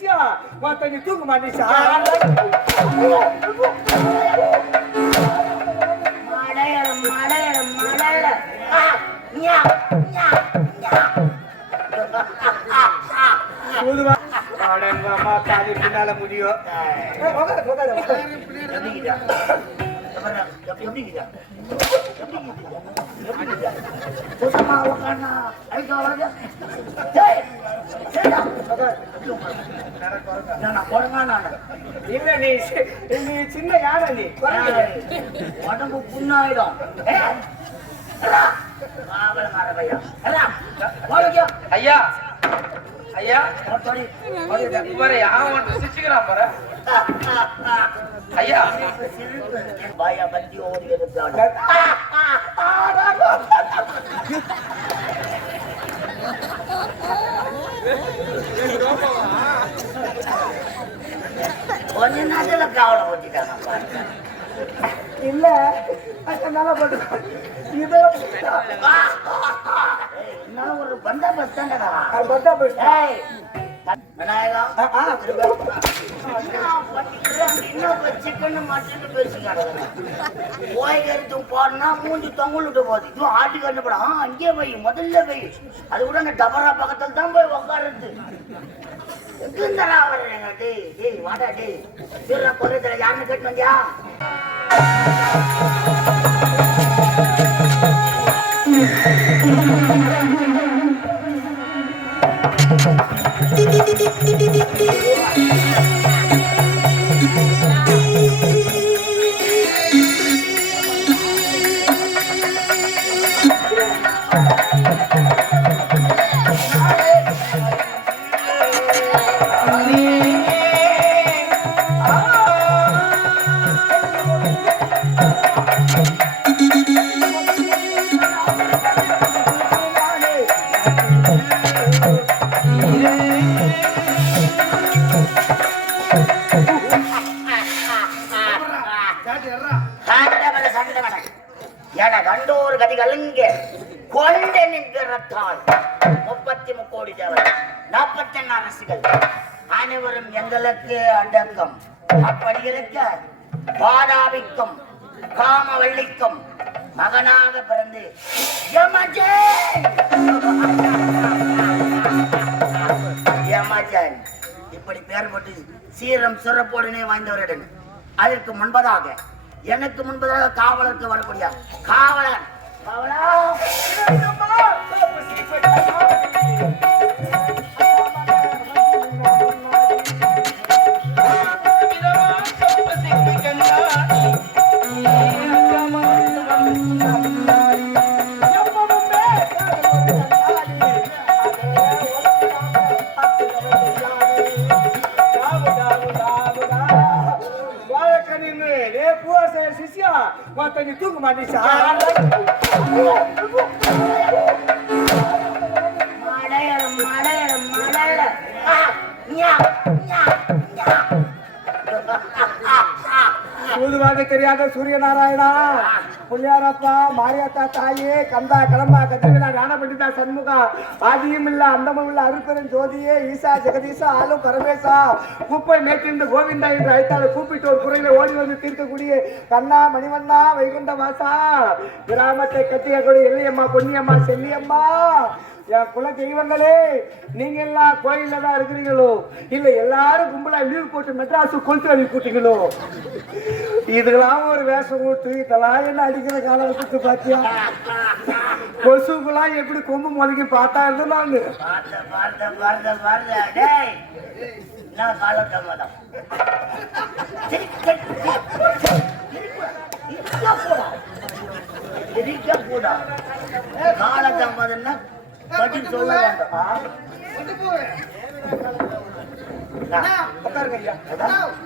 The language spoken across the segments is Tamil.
சிஷ்யா மத்த நீ தூக்க மாட்டேன் பின்னால முடியும்? எப்படிடா? எப்படி- இல்ல நீ நீ சின்ன யானை நீ உடம்பு புண்ணாயிடும் ஐயா ஐயா பாரு அவன் சிரிச்சுக்கிறான் பாரு. ஐயா. பாயா பத்தி ஓடி எடுத்தாடு கொஞ்ச நேரத்துல கவலை போட்டுட்டாங்க இல்ல நல்லா போட்டு இதோ ஒரு பந்தா பஸ் தான்டா அது பத்தா போயிடுச்சு. ஏய் மூஞ்சி தொங்கலிட்டு போகுது இதுவும் ஆட்டு கண்ணு படம் அங்கேயே போய் முதல்ல போய் அது கூட அந்த டபரா பக்கத்துல தான் போய் உட்காருது எங்கிருந்தா வர்றேங்க டேய் டேய் வாடா டேய் சீரா யாருன்னு கேட்டு வந்தியா Thank you. நிற்கிறத்தால் முப்பத்தி முக்கோடி தேவர் நாற்பத்தெண்ணு அரசுகள். அனைவரும் எங்களுக்கு அடங்கம் அப்படி இருக்க பாடாவிக்கும் காமவள்ளிக்கும் மகனாக பிறந்து யமஜன் இப்படி பேர் போட்டு சீரம் சிறப்போடனே வாய்ந்தவரிடம் அதற்கு முன்பதாக எனக்கு முன்பதாக காவலருக்கு வரக்கூடிய காவலர் 好了你们怎么？都不喜欢看他 தாயே கந்தா கடம்பா கத்திரினா ஞான பண்டிதா சண்முகா ஆதியும் இல்ல அந்தமும் இல்ல அருப்பெரும் ஜோதியே ஈசா ஜெகதீசா ஆலு பரமேசா குப்பை மேற்கின்ற கோவிந்தா என்று அழைத்தால் கூப்பிட்டு ஒரு குறையில ஓடி வந்து தீர்க்கக்கூடிய கண்ணா மணிவண்ணா வைகுண்ட வாசா. கிராமத்தை கட்டியக்கூடிய எல்லையம்மா பொன்னியம்மா செல்லியம்மா. என் குல தெய்வங்களே நீங்க எல்லாம் கோயில்ல தான் இருக்கிறீங்களோ? இல்ல எல்லாரும் கும்பலா லீவ் போட்டு மெட்ராஸ் கொளுத்து அள்ளி கூட்டிங்களோ இதுக்கெல்லாம் ஒரு வேஷம் போட்டு இதெல்லாம் என்ன அடிக்கிற காலகட்டத்து பாத்தியா? கொசுக்கெல்லாம் எப்படி கொம்பு முளைக்கு பார்த்தா இருந்தாங்க நான்? காலதாமதம் சிரிக்க கூடா காலதாமதம்னா பதில் சொல்ல உட்காருங்க ஐயா.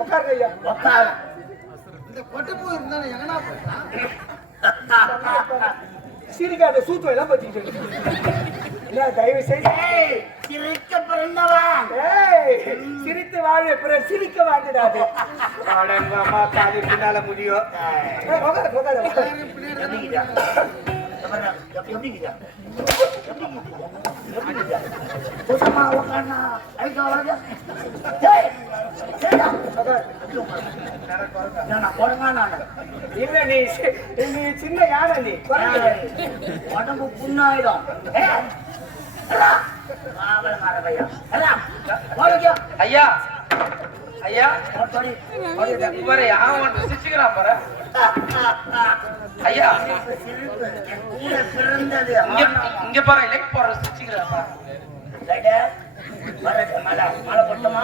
உட்காருங்க ஐயா. உட்காரு. சிரிக்காத சூத்து எல்லாம் பத்திக்கிட்டு இல்ல தயவு செய்து சிரிக்க பிறந்தவன் ஏய், சிரித்து வாழ பிறர் சிரிக்க வாழ்ந்துடாது அடங்கம்மா காது பின்னால முடியும். சுத்தமா உக்காந்தா, ஐக்கா வருதா? சின்ன யானை நீ உடம்பு புண்ணாயிடும். ஐயா ஐயா. பாரு அவன் சிரிச்சுக்கிறான் பாரு ஐயா கூட பிறந்தது இங்க பாரு லைட் பாரு ரைட்டு. வரட்டு, மலை மலை போட்டுமா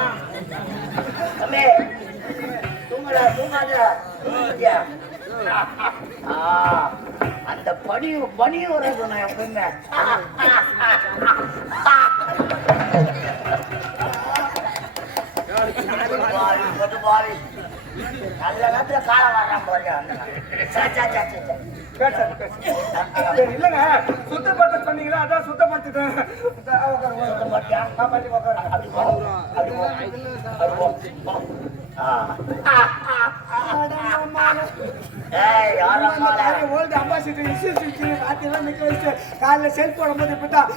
தம்பி தூங்கடா தூங்காத தூங்கிட்டியா? ஆ, அந்த பனி பனி நான் எப்பவுமே பாவி. நல்ல நேரத்துல காலம் வர்றான். சரி, இல்லைங்க. சுத்தப்படுத்த சொன்னீங்களா? அதான் சுத்தப்படுத்திட்டேன். காலைல செல்ஃப் போடும்போது இப்பதான்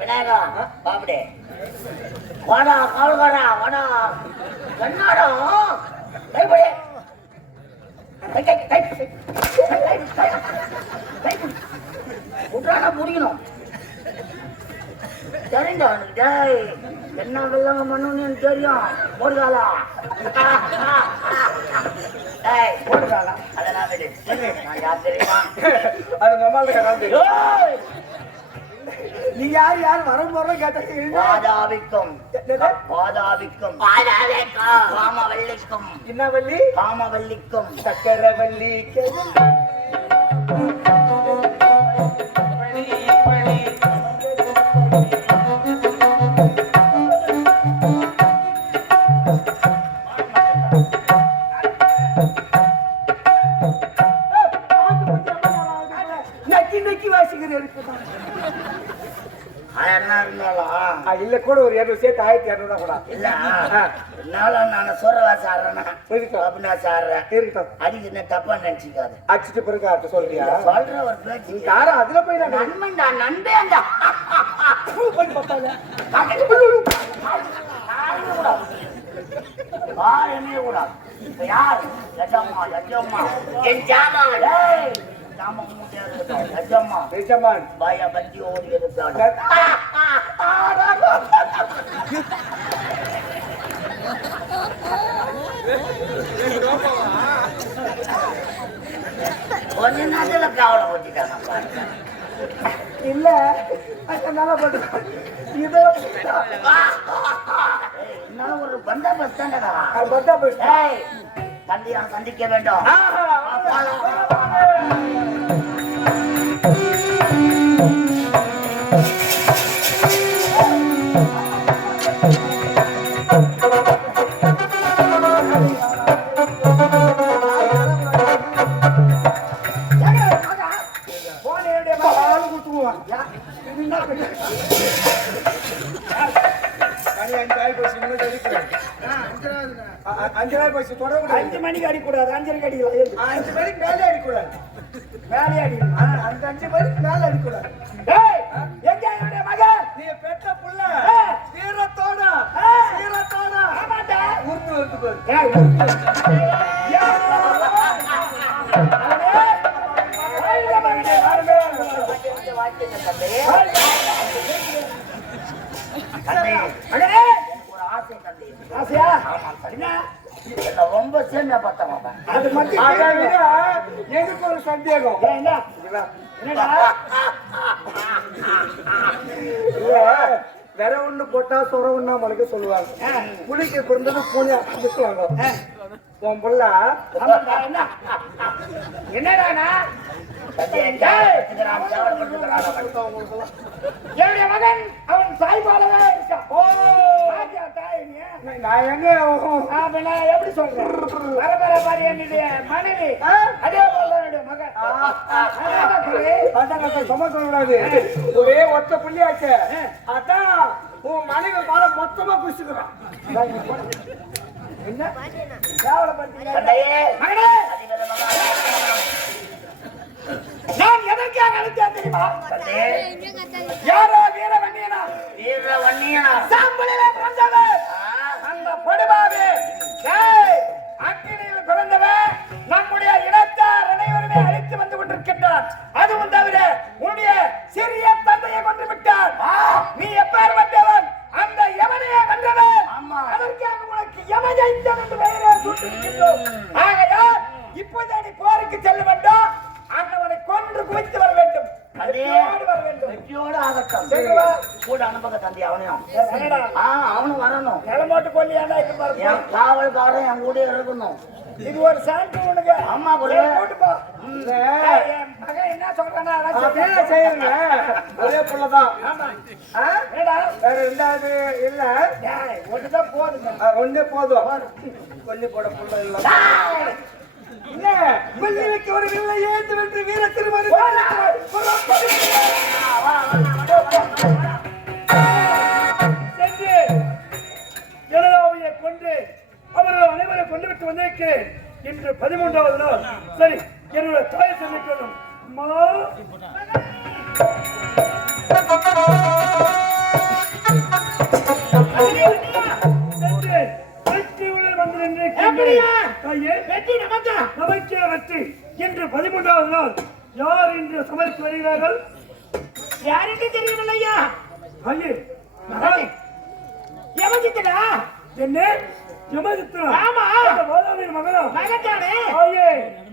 விநாயகா பாப்படே. வாடா காவல்காரா வாடா என்னடா? கைப்படி. கை கை கை கை முடிக்கணும். தெரிஞ்சா உனக்கு டேய் என்ன வெள்ளங்க எனக்கு தெரியும். போடுகாலா. டேய் போடுறாளா அதெல்லாம் நான் யார் தெரியுமா? அது நம்மளுக்கு கதான் தெரியும்! நீ யார் யார் வரும் போறோம் கேட்டா பாதாவிக்கும்? பாதாவிக்கும். பாதாவிக்கும். காமவல்லிக்கும். என்ன வள்ளி? காமவல்லிக்கும். சக்கரவள்ளி இருக்கட்டும் அதுக்கு என்ன தப்பா நினைச்சுக்காது. அடிச்சுட்டு பிறகு அடுத்து சொல்றியா? சொல்ற ஒரு பேச்சு யாரும் அதுல போய் நான் நண்பன்டா நண்பேண்டா யாருமே கூடாது யார்? லட்சம்மா லட்சம்மா என் ஜாமா ஏய் ஜாமா மூட்டையா இருக்கட்டும். லட்சம்மா நிஜமான் பாயா பத்தி ஓடி கொஞ்ச நேரத்துல கவலை போட்டுட்டாங்க இல்ல நல்லா போட்டு இதோ என்னால ஒரு பந்தா பஸ் தாண்டா ஏய் தந்தையா சந்திக்க வேண்டும். ரொம்ப சேமியா பார்த்தவங்க அது மட்டும் ஒரு சந்தேகம் என்ன ஒண்ணு போட்டா சொர ஒண்ணா மலைக்க சொல்லுவாங்க. புளிக்கு பிறந்தது பூனை சொல்லுவாங்க உன் புள்ள. என்னடா. என்னுடைய மகன் அவன் சாய்பாலவே இருக்கான். ஓ? நான் எங்க? நான் எப்படி சொல்றேன்? வர வர பாரு என்னுடைய மனைவி அதே போல என்னுடைய மகன். சொல்லக்கூடாது. ஒரே ஒத்த புள்ளியாச்சு. அதான் உன் மனைவி பால மொத்தமா குடிச்சுக்கிறான். நான் எதற்காக அழைத்தேன் தெரியுமா? யாரோ வீர வன்னியனா வீர வன்னியனா சாம்பலிலே பிறந்தவர் அந்த படுபாவே. அக்கினியில் பிறந்தவர் நம்முடைய இனத்தார் அனைவருமே அழைத்து வந்து கொண்டிருக்கின்றார். அதுவும் தவிர உன்னுடைய சிறிய தந்தையை கொண்டு விட்டார். நீ எப்பேற்பட்டவன்? என்று ஆகையால் இப்போதே நீ போருக்கு செல்ல வேண்டும். அண்ணவனை கொன்று குவித்து வர வேண்டும். கூட காவல்காரன் என் கூட இருக்கணும் இது ஒரு சான்று உனக்கு. ஆமா, குரு. ஏய், போட்டு போ. ஏய், என் மகன் என்ன சொல்றானா அதான் அப்படியே செய்யுங்க. ஒரே புள்ளதான். ஆமா. ஆ? என்னடா? வேற ரெண்டாவது இல்ல ஒண்ணுதான். ஆ, ஒண்ணே போதும் கொல்லி போட புள்ள இல்ல ஏய், இல்ல வெள்ளிக்கு ஒரு வில்லை ஏந்து வென்று வீர திருமணி. சென்று ஜனதாவையை கொண்டு அவர்கள் அனைவரை கொண்டு விட்டு வந்திருக்கிறேன் இன்று பதிமூன்றாவது நாள் சரி என்னுடைய தாயை சந்திக்கணும் அம்மா இன்று பதிமூன்றாவது நாள். யார் இன்று சமைத்து வருகிறார்கள்? யாருக்கு தெரியவில்லையா ஐயே நான் யமஜித்தனா என்ன? யமதித்தனா ஆமா. மாதாவின் மகனா? மகத்தானே ஆயே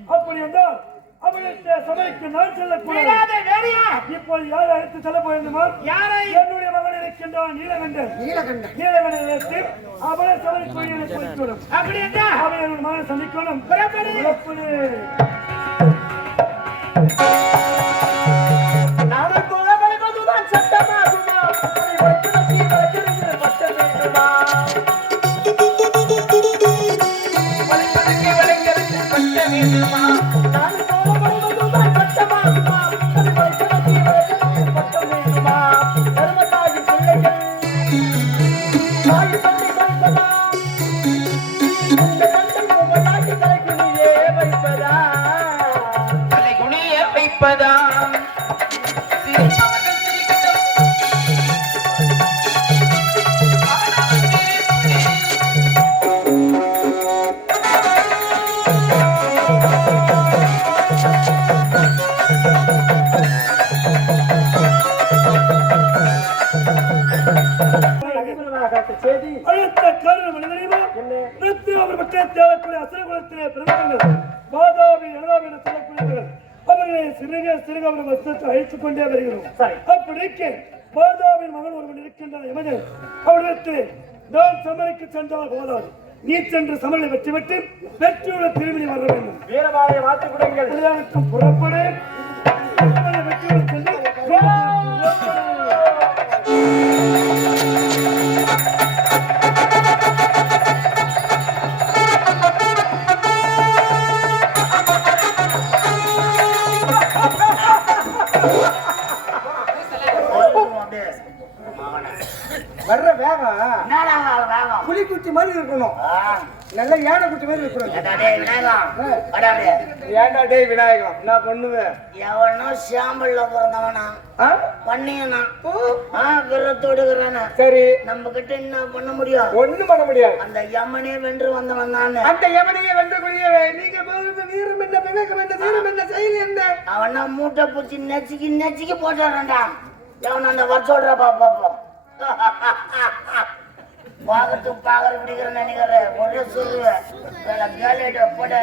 அப்படி என்றால் அவளுக்கு சபைக்கு நான் செல்லக்கூடாது வேறையா? இப்போது யார் அழைத்து செல்ல போயிருந்தோமா யாரை? என்னுடைய மகன் இருக்கின்றான் நீலகண்டன். நீலகண்டன். நீலகண்டன் அழைத்து அவளை சபைக்கு அப்படி என்றா அவன் என்னுடைய மகனை சந்திக்கணும். புறப்படு. அப்படி இருக்க மாதாவின் மகன் ஒருவன் இருக்கின்றான் எமது. அவரிடத்தில் நான் சமலைக்கு சென்றால் போதாது. நீ சென்று சமலை வெற்றிவிட்டு வெற்றியுடன் திரும்பி வர வேண்டும். வீரபாளைய வாழ்த்து குடங்கள். கல்யாணத்தும் புறப்படு. சமலை வெற்றியுடன் சென்று நல்ல யானை குச்சி மாதிரி இருக்கணும். ஏன்டா டேய் விநாயகம் நான் பண்ணுவேன்? எவனோ சாம்பல்ல பிறந்தவனா? பண்ணியனா? ஆ விரத்தோடுகிறான சரி. நம்ம கிட்ட என்ன பண்ண முடியும்? ஒண்ணும் பண்ண முடியாது. அந்த யமனே வென்று வந்தவன் தானே. அந்த யமனையை வென்றக்கூடிய நீங்க போகிறது வீரம் என்ன விவேகம் என்ன வீரம் என்ன செயல் என்ன? அவனா மூட்டை பூச்சி நெச்சிக்கி நெச்சிக்கி போட்டான்டா எவன் அந்த வர சொல்ற பாப்பா பாகத்து பாகர பிடிக்கிற நினைக்கிற ஒரே சொல்லு வேலை கேலிட்ட போட.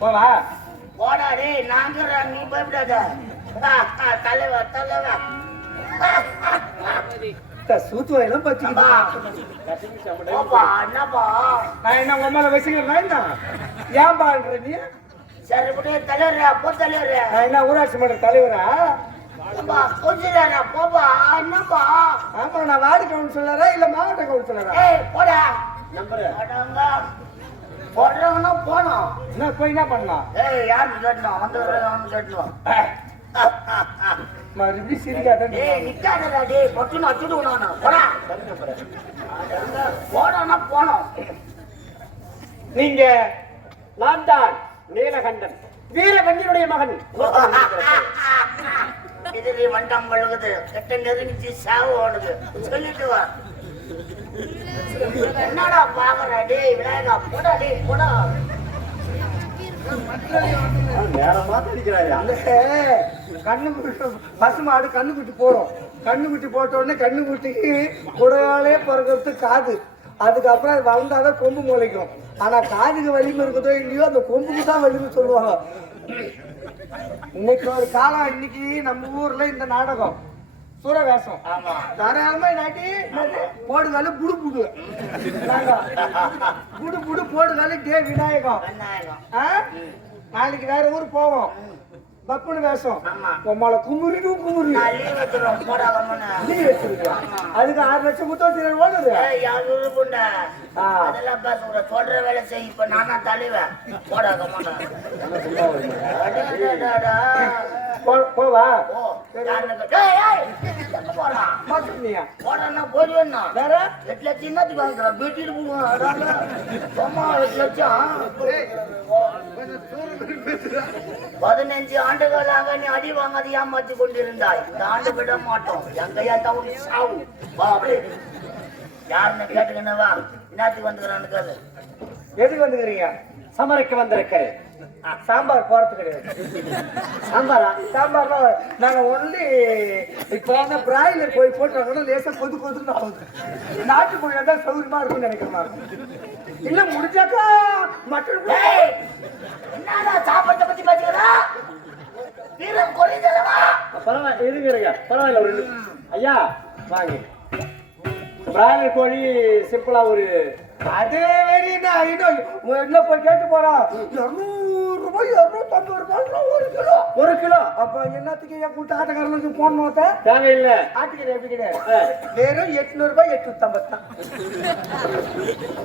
போவா? போடா டேய் நாங்க நீ பயப்படாத. தலைவா தலைவா. சூத்துவாயெல்லாம் என்னப்பா நான் என்ன உங்க மேல வச்சுக்கிறேன் என்ன? ஏன் பாடுற நீ? சரி தலைவரா? போ தலைவரா? நான் என்ன ஊராட்சி மன்ற தலைவரா? போப்பா. என்னப்பா? ஆமா நான் வார்டு கவுன்சிலரா இல்ல மாவட்ட கவுன்சிலரா? போடா. போடுறவனா போனோம் என்ன போய் என்ன பண்ணலாம்? ஏய் யாருக்கு கேட்டோம் வந்து வந்து கேட்டோம் மறுபடியும் சிரிக்காத டேய் நிக்காதடா டேய் பொட்டுன்னு அடிச்சுட்டு விடுவானு போடா. போடானா போனோம். நீங்க நான் தான் நீலகண்டன் வீரகண்டினுடைய மகன். நீ வண்டம் பழுகுது கிட்ட நெருங்கிச்சு சாவு ஓடுது. சொல்லிட்டு வா. என்னடா பாக்குற? டேய் விநாயகா போடா டேய் போடா. கண்ணு பசு மாடு கண்ணு குட்டி போடும். கண்ணு குட்டி போட்ட உடனே கண்ணு குட்டிக்கு குடையாலே பிறக்கிறது காது. அதுக்கப்புறம் அது வளர்ந்தாதான் கொம்பு முளைக்கும். ஆனா காதுக்கு வலிமை இருக்குதோ இல்லையோ அந்த கொம்புக்கு தான் வலிமை சொல்லுவாங்க. இன்னைக்கு ஒரு காலம் இன்னைக்கு நம்ம ஊர்ல இந்த நாடகம். சூரவேஷம். ஆமா. தாராளமா நாட்டி போடுகால புடு புடு. புடு புடு போடுகால டே விநாயகம்? நாளைக்கு வேற ஊர் போவோம். பப்புனு வேஷம். உம்மளை குமுறிடும் குமுறி. அதுக்கு ஆறு லட்சம் முத்தம் திரு ஓடுது. அதெல்லாம் பேச சொல்ற வேலை செய் இப்ப நானா தலைவன் போடா. கம்மனு அடடடடா. போ- போவா? பதினஞ்சு ஆண்டுகளாக நீ அடி வாங்காத ஏமாத்தி கொண்டிருந்தாய். இந்த ஆண்டு விட மாட்டோம். எங்கையா தவறி சாவு? யாருன்னு கேட்டுக்கணும் என்னத்துக்கு வந்துக்கிறான்னு கேளு. எதுக்கு வந்துக்கிறீங்க? சமரைக்கு வந்திருக்கிறேன். சாம்பார் போறது கிடையாது. சாம்பாரா சாம்பார்லாம் நாங்க ஒன்லி இப்போ வந்து பிராய்லர் கோழி போட்டுறாங்கன்னா லேசா கொது கொதுன்னு ஆகுது நாட்டு கோழியா தான் சௌரியமா இருக்கும்னு நினைக்கிறேன் இல்ல முடிஞ்சாக்கா மட்டன் என்னடா சாப்பாட்டை பத்தி பேசுகிறா வீரம் குறைந்தல்லவா பரவாயில்ல இருங்க இருங்க பரவாயில்ல ஒரு நிமிஷம். ஐயா வாங்க. பிராய்லர் கோழி சிம்பிளா ஒரு அதே மாதிரி நான் இன்னும் என்ன போய் கேட்டு போறான் ரூபாய் இருநூத்தம்பது ரூபாய் ஒரு கிலோ. ஒரு கிலோ? அப்ப என்னத்துக்கு என் கூட்ட ஆட்டக்காரனுக்கு போடணும்? தேவையில்லை. ஆட்டுக்கறி எப்படி கிடையாது. வெறும் எட்நூறு ரூபாய் எட்நூத்தி ஐம்பது தான்.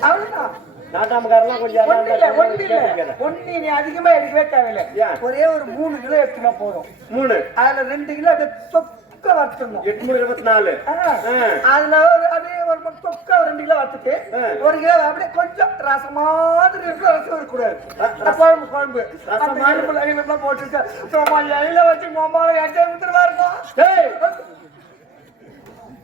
அவ்வளவுதான். நாட்டாமக்காரெல்லாம் கொஞ்சம் ஒண்ணு இல்ல ஒண்ணு இல்ல. கேட்டுக்கிறேன். ஒண்ணு நீ அதிகமா எடுக்கவே தேவையில்லை? ஒரே ஒரு மூணு கிலோ எடுத்துனா போதும். மூணு. அதுல ரெண்டு கிலோ அப்படியே தொக்க எட்நூறு இருபத்தி நாலு. அதுல ஒரு அப்படியே ஒரு தொக்க ஒரு ரெண்டு கிலோ வறுத்துட்டு ஆ. ஒரு கிலோ அப்படியே கொஞ்சம் ரசம் மாதிரி இருக்கும் ரசம் இருக்கக்கூடாது குழம்பு குழம்பு. ரசம் மாதிரி? இரும்புலாம் போட்டுட்டு வச்சு மாமாவை எச்சா வித்துருவா இருக்கும் ஏய், விநாயகா ஆ, ஆ. இன்னும் சிக்கன் மட்டன் பேசி ஓய்கருத்தும்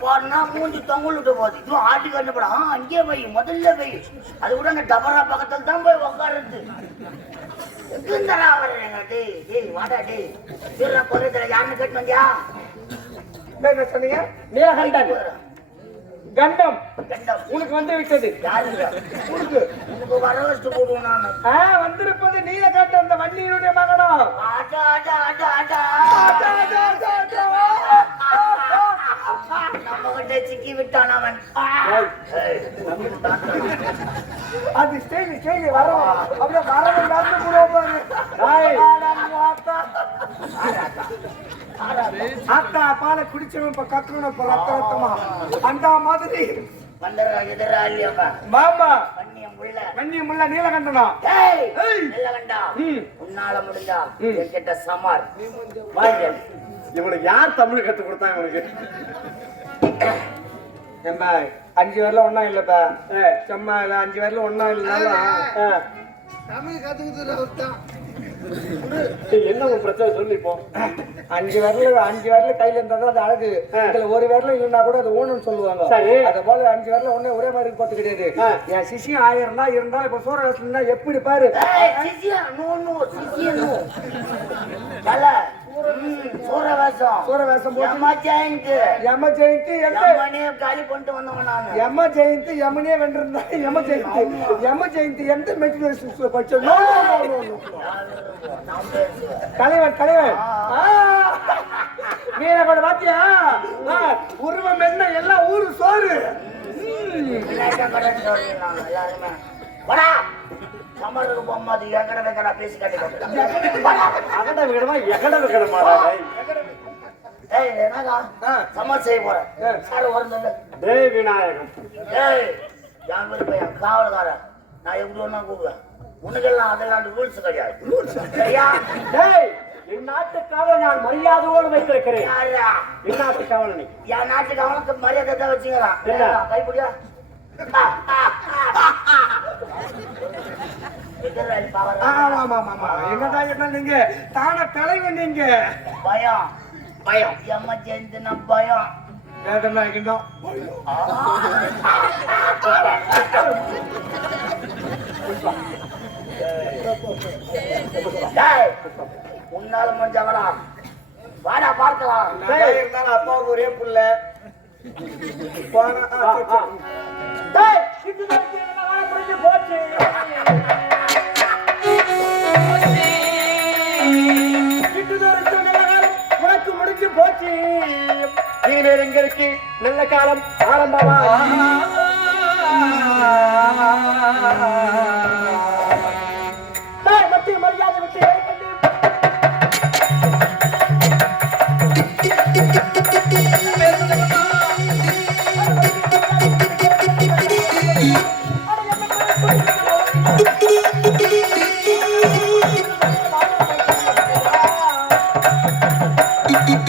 போறனா மூஞ்சி தொங்கலுட்டு போகுது இதுவும் ஆட்டு கண்டுபடம் அங்கேயே வை முதல்ல வை அது கூட அந்த டபரா பக்கத்துல தான் போய் உட்காருது எங்கிருந்தடா வர்றேங்க டேய் டேய் வாடா டேய் வீர பொருள் யாருன்னு கேட்டு வந்தியா என்ன சொன்னீங்க? நீலகண்டன். கண்டம். உனக்கு வந்து விட்டது. உனக்கு. உனக்கு வர போடுவோம் நான். வந்திருப்பது நீலகண்டம் அந்த வண்டியினுடைய மகனோ. ஆட்டா ஆட்டா ஆட்டா ஆட்டா ஆட்டா, ஆட்டா, ஆட்டா, சிக்கி விட்டான் அவன். அது ஸ்டைல் ஸ்டைல் வரும் அப்படியே வரவும் நடந்து போடுவாங்க ஏய். ஆத்தா பாலை குடிச்சவன் இப்ப கக்கணும் இப்ப ரத்த ரத்தமா? அந்த மாதிரி. மாமா. பண்ணியம் உள்ள. நீலகண்டனா. உன்னால முடிஞ்சா என்கிட்ட வாங்க இவனுக்கு யார் தமிழ் கத்து கொடுத்தா இவனுக்கு? ஏம்பா அஞ்சு வரல ஒண்ணா இல்லப்பா? சும்மா இல்ல அஞ்சு வரல ஒண்ணா இல்லனாலும் ஆ. என்ன உன் பிரச்சனை சொல்லி இப்போ? அஞ்சு வரல அஞ்சு வரல கையில இருந்தா தான் அது அழகு. இதுல ஒரு வரல இல்லைன்னா கூட அது ஊனம்னு சொல்லுவாங்க. சரி. அத போல அஞ்சு வரல ஒண்ணே ஒரே மாதிரி பார்த்து கிடையாது. என் சிஷியம் ஆயிரம் தான் இருந்தா இப்ப சூரவேசனா எப்படி பாரு? ஏய் சிசியா நோ நோ சிசியா நோ தல ம் சூரவாசம். சூரவேசம் போட்டு யமா ஜெயந்த். யம ஜெயந்தி யமனே காலி பண்ணிட்டு வந்தவன் நானு யம ஜெயந்தி யமனே வென்றிருந்தா யம ஜெயந்தி. யம ஜெயந்தி எந்த மெட்டீரியல் படிச்சோம் நோ, நோ, நோ, வீரகோட பாத்தியா? உருவம் என்ன? எல்லாம் ஊரு சோறு. எல்லாருமே. சமருக்கு போகும்போது எங்கட வைக்கடா பேசி எகட விகடமாடா டேய். ஏய் என்னடா? ஆ. சமர் செய்ய போறேன் வரணும் டேய் விநாயகம். ஏய் யார் பேர் பையன் காவல்காரன்? நான் எப்படி ஒண்ணா கூப்பிடுவேன்? உனக்கெல்லாம் அதெல்லாம் ரூல்ஸ் கிடையாது. ரூல்ஸ்? சரியா? டேய் என் நாட்டு காவலை நான் மரியாதையோடு வைத்திருக்கிறேன் யாரா? என் நாட்டு காவலனை என் நாட்டுக்கு அவனுக்கு மரியாதை தான் வச்சுக்கிறான். என்ன? கைப்பிடியா நீங்க? தான தலைவன் நீங்க. பயம். பயம். எமர்ஜென்சினா பயம். வேதனை டேய், உன்னால முடிஞ்சவனா வாடா பார்க்கலாம். இருந்தாலும் அப்பாவுக்கு ஒரே புள்ள. போனா நல்ல காலம் ஆரம்பமா மத்திய மரியாதை விட்டு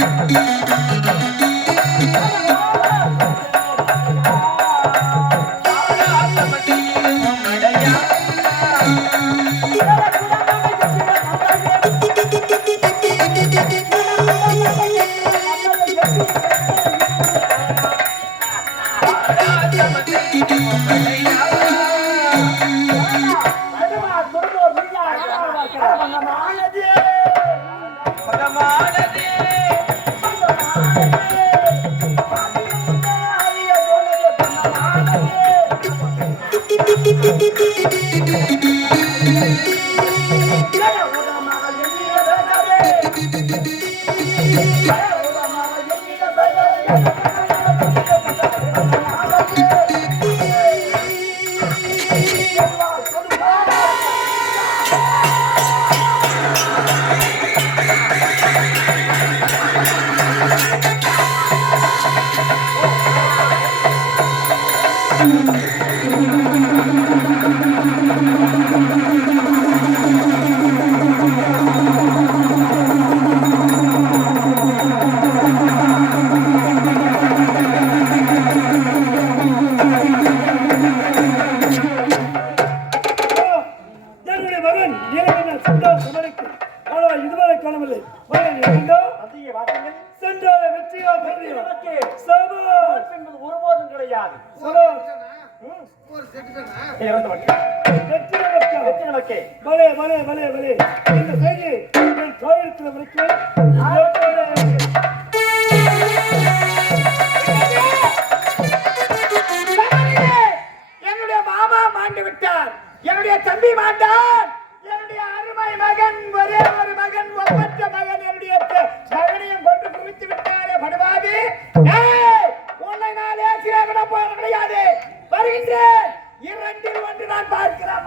Thank you. ஏற்கனவே என்னுடைய சென்றார வெற்றியோ நமக்கு சபாஷ் என்பது ஒருபோதும் கிடையாது. சபாஷ் இறந்து மக்கள் வெற்றி நமக்கு வெற்றி நமக்கு பலே பலே பலே பலே இந்த செய்தி என் கோயிலுக்கு வரைக்கும் என்னுடைய மாமா மாண்டு விட்டார். என்னுடைய தம்பி மாண்டான் என்னுடைய அருமை மகன் ஒரே ஒரு மகன் ஒப்பற்ற மகன். என்னுடைய கொண்டு குவித்து விட்டாரே படுவாதி உன்னை நான் ஏசியா விட போற கிடையாது வருகின்றேன் இரண்டில் ஒன்று நான் பார்க்கிறேன்.